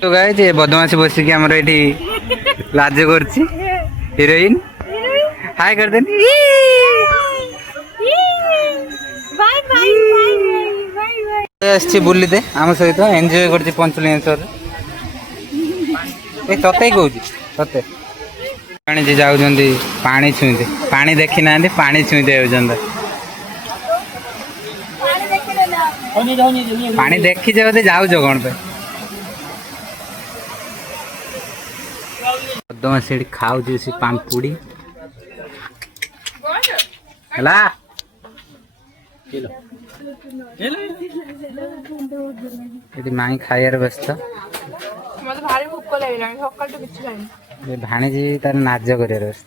तो गाइस ये बदमाशी बस की हमर एठी लाज करछि हीरोइन हाय कर देन बाय बाय बाय आछि बुल्ली दे हम सहित एन्जॉय करछि पंचलिंगेश्वर ए तते कहूछि तते पानी जे जाउ जंदी पानी छुइते पानी देखि नांदी पानी छुइते हो जंदा पानी देखी जे जाउ जो कोन पे पद्मा सेठी खाऊ जे सी पाम्पुड़ी हला एटी माई खायर व्यस्त मते भारी भूख लागलानी सकाळ तो किछ खाइनी भाणी जी तार नाज करे व्यस्त